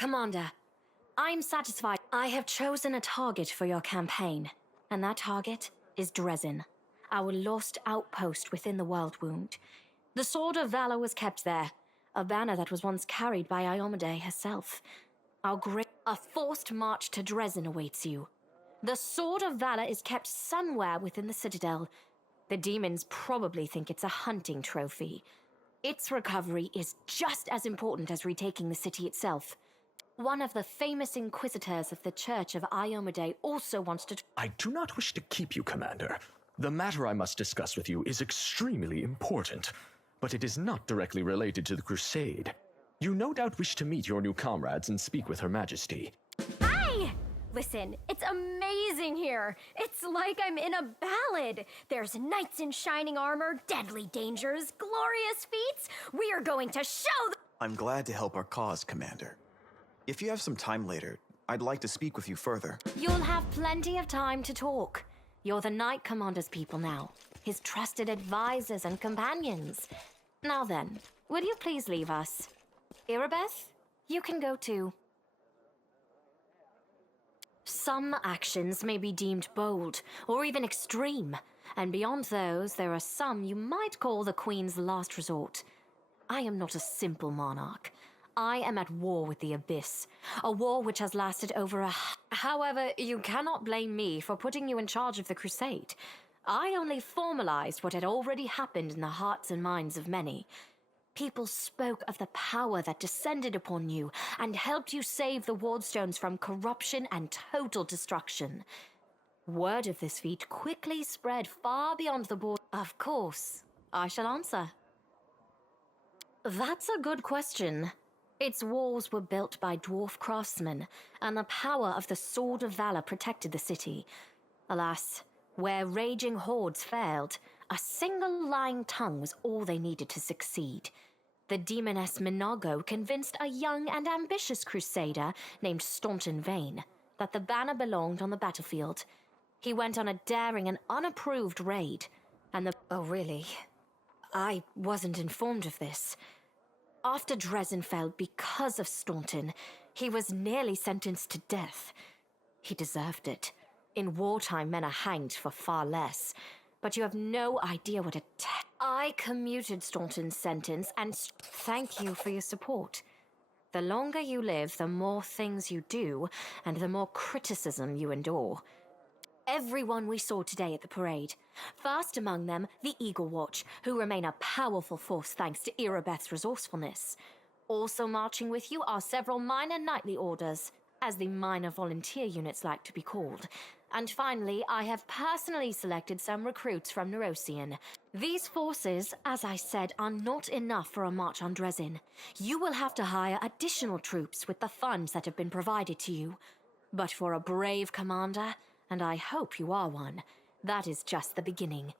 Commander, I'm satisfied. I have chosen a target for your campaign, and that target is Dresden, our lost outpost within the World Wound. The Sword of Valor was kept there, a banner that was once carried by Iomade herself. A forced march to Dresden awaits you. The Sword of Valor is kept somewhere within the Citadel. The demons probably think it's a hunting trophy. Its recovery is just as important as retaking the city itself. One of the famous inquisitors of the Church of Iomade also wants to... I do not wish to keep you, Commander. The matter I must discuss with you is extremely important, but it is not directly related to the Crusade. You no doubt wish to meet your new comrades and speak with Her Majesty. Hi! Listen, it's amazing here. It's like I'm in a ballad. There's knights in shining armor, deadly dangers, glorious feats. We are going to show I'm glad to help our cause, Commander. If you have some time later, I'd like to speak with you further. You'll have plenty of time to talk. You're the Knight Commander's people now, his trusted advisors and companions. Now then, will you please leave us? Irabeth, you can go too. Some actions may be deemed bold, or even extreme, and beyond those, there are some you might call the Queen's last resort. I am not a simple monarch. I am at war with the Abyss, a war which has lasted over a... However, you cannot blame me for putting you in charge of the Crusade. I only formalized what had already happened in the hearts and minds of many. People spoke of the power that descended upon you and helped you save the Wardstones from corruption and total destruction. Word of this feat quickly spread far beyond the border. Of course, I shall answer. That's a good question. Its walls were built by dwarf craftsmen, and the power of the Sword of Valor protected the city. Alas, where raging hordes failed, a single lying tongue was all they needed to succeed. The demoness Minago convinced a young and ambitious crusader named Staunton Vane that the banner belonged on the battlefield. He went on a daring and unapproved raid, and the... Oh, really? I wasn't informed of this. After Dresden fell because of Staunton, he was nearly sentenced to death. He deserved it. In wartime, men are hanged for far less. But you have no idea what a... I commuted Staunton's sentence, and thank you for your support. The longer you live, the more things you do, and the more criticism you endure. Everyone we saw today at the parade. First among them, the Eagle Watch, who remain a powerful force thanks to Irabeth's resourcefulness. Also marching with you are several minor knightly orders, as the minor volunteer units like to be called. And finally, I have personally selected some recruits from Neurosian. These forces, as I said, are not enough for a march on Dresden. You will have to hire additional troops with the funds that have been provided to you. But for a brave commander, and I hope you are one, that is just the beginning.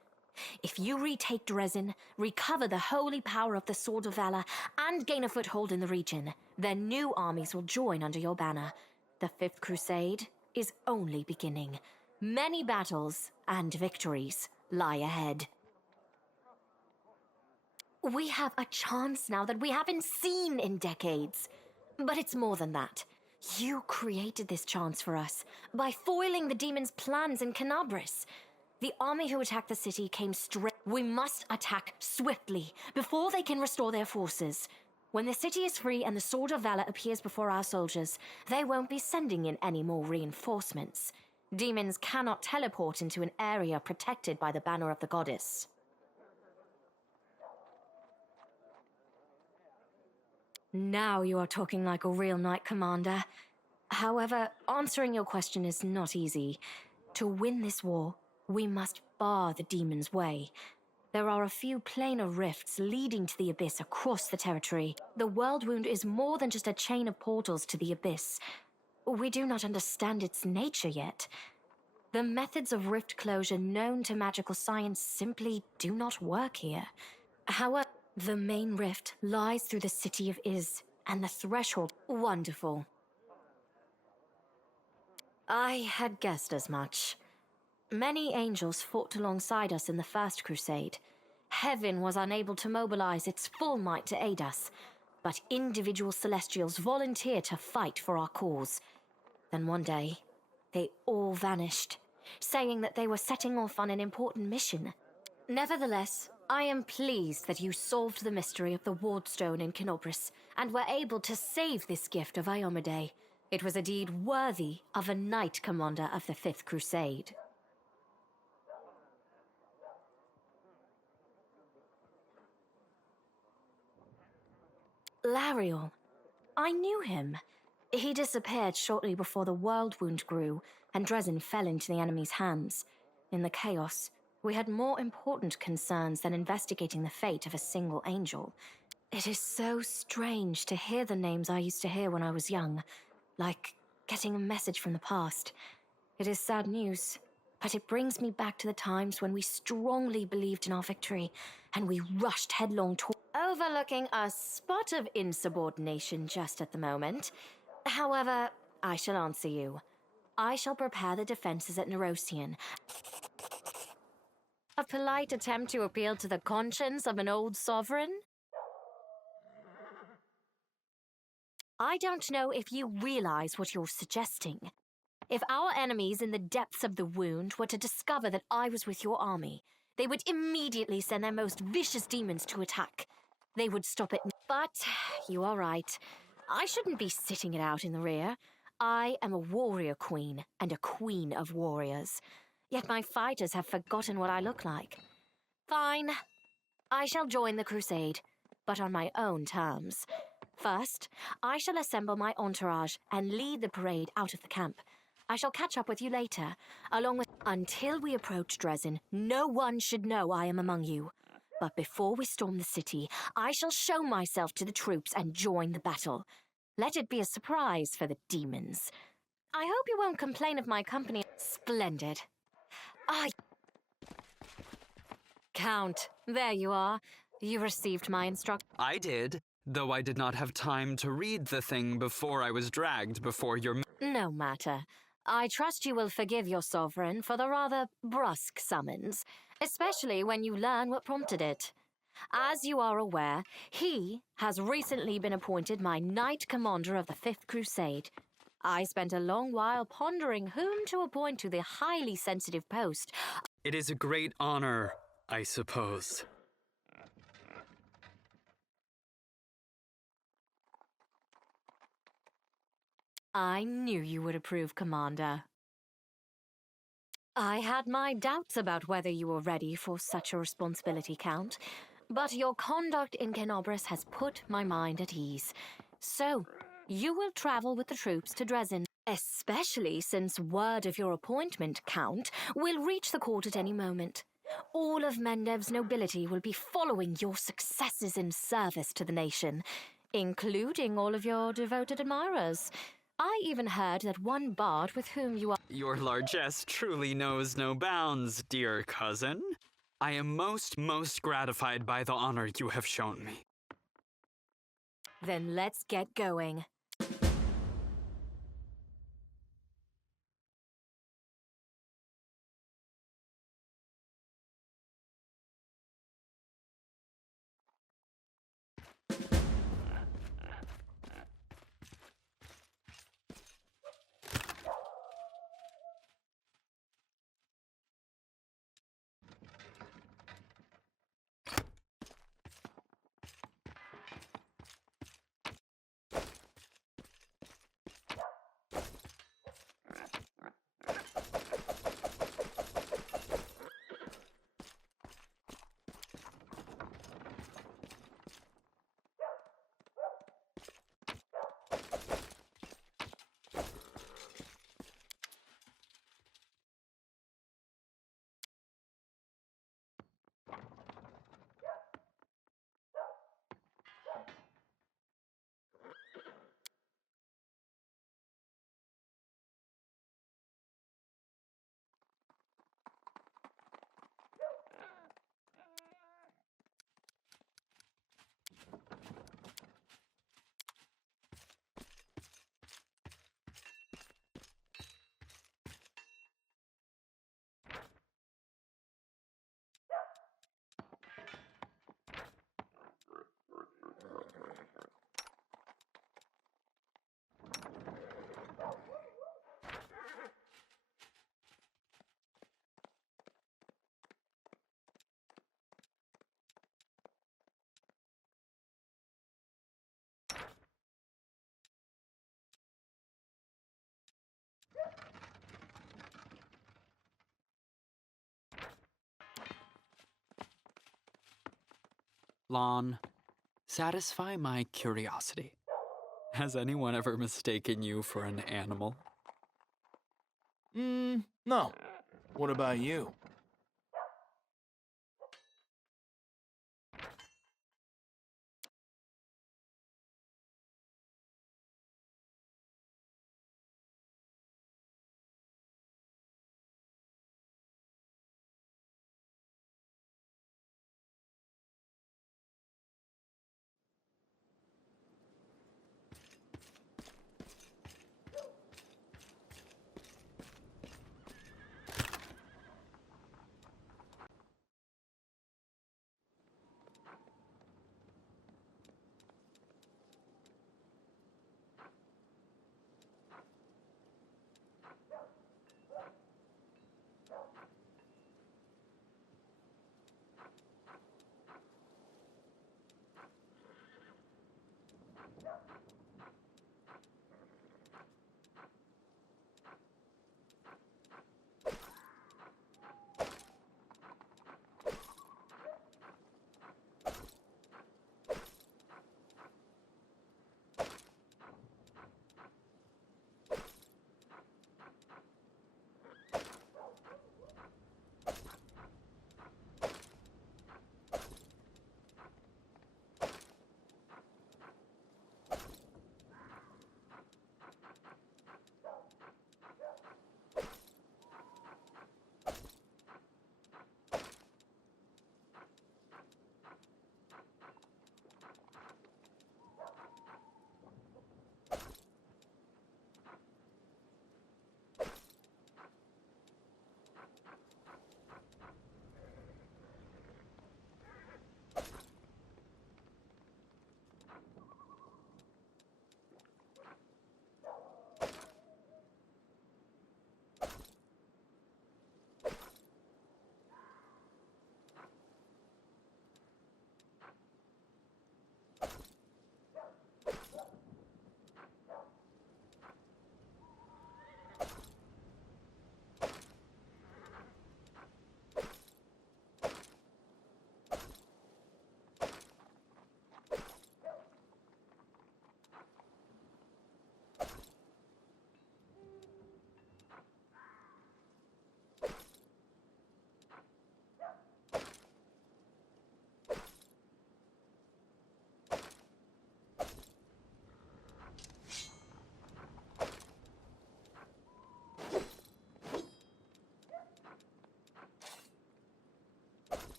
If you retake Dresden, recover the holy power of the Sword of Valor, and gain a foothold in the region, then new armies will join under your banner. The Fifth Crusade is only beginning. Many battles and victories lie ahead. We have a chance now that we haven't seen in decades. But it's more than that. You created this chance for us by foiling the demons' plans in Canabris. The army who attacked the city came straight. We must attack swiftly before they can restore their forces. When the city is free and the Sword of Valor appears before our soldiers, they won't be sending in any more reinforcements. Demons cannot teleport into an area protected by the banner of the goddess. Now you are talking like a real knight commander. However, answering your question is not easy. To win this war, we must bar the demons' way. There are a few planar rifts leading to the Abyss across the territory. The World Wound is more than just a chain of portals to the Abyss. We do not understand its nature yet. The methods of rift closure known to magical science simply do not work here. However, the main rift lies through the city of Iz, and the threshold... Wonderful. I had guessed as much. Many angels fought alongside us in the First Crusade. Heaven was unable to mobilize its full might to aid us. but individual Celestials volunteered to fight for our cause. Then one day, they all vanished, saying that they were setting off on an important mission. Nevertheless, I am pleased that you solved the mystery of the Wardstone in Kenobris and were able to save this gift of Iomedae. It was a deed worthy of a Knight Commander of the Fifth Crusade. Lariel. I knew him. He disappeared shortly before the world wound grew and Dresden fell into the enemy's hands. In the chaos, we had more important concerns than investigating the fate of a single angel. It is so strange to hear the names I used to hear when I was young, like getting a message from the past. It is sad news, but it brings me back to the times when we strongly believed in our victory, and we rushed headlong toward... Overlooking a spot of insubordination just at the moment. However, I shall answer you. I shall prepare the defenses at Nerosian. A polite attempt to appeal to the conscience of an old sovereign? I don't know if you realize what you're suggesting. If our enemies in the depths of the wound were to discover that I was with your army, they would immediately send their most vicious demons to attack. They would stop it. But you are right. I shouldn't be sitting it out in the rear. I am a warrior queen and a queen of warriors. Yet my fighters have forgotten what I look like. Fine. I shall join the crusade, but on my own terms. First, I shall assemble my entourage and lead the parade out of the camp. I shall catch up with you later, along with... Until we approach Dresden, no one should know I am among you. But before we storm the city, I shall show myself to the troops and join the battle. Let it be a surprise for the demons. I hope you won't complain of my company. Splendid. Count, there you are. You received my instruction. I did, though I did not have time to read the thing before I was dragged before your... No matter. I trust you will forgive your sovereign for the rather brusque summons, especially when you learn what prompted it. As you are aware, he has recently been appointed my Knight Commander of the Fifth Crusade. I spent a long while pondering whom to appoint to the highly sensitive post. It is a great honor, I suppose. I knew you would approve, Commander. I had my doubts about whether you were ready for such a responsibility, Count, but your conduct in Kenobris has put my mind at ease. So, you will travel with the troops to Dresden, especially since word of your appointment, Count, will reach the court at any moment. All of Mendev's nobility will be following your successes in service to the nation, including all of your devoted admirers. I even heard that one bard with whom you are... Your largesse truly knows no bounds, dear cousin. I am most gratified by the honor you have shown me. Then let's get going. Lon, satisfy my curiosity. Has anyone ever mistaken you for an animal? No. What about you?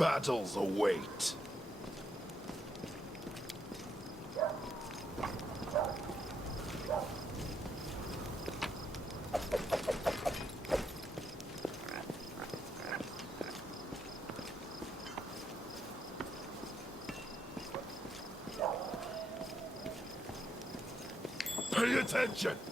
battles await. Pay attention!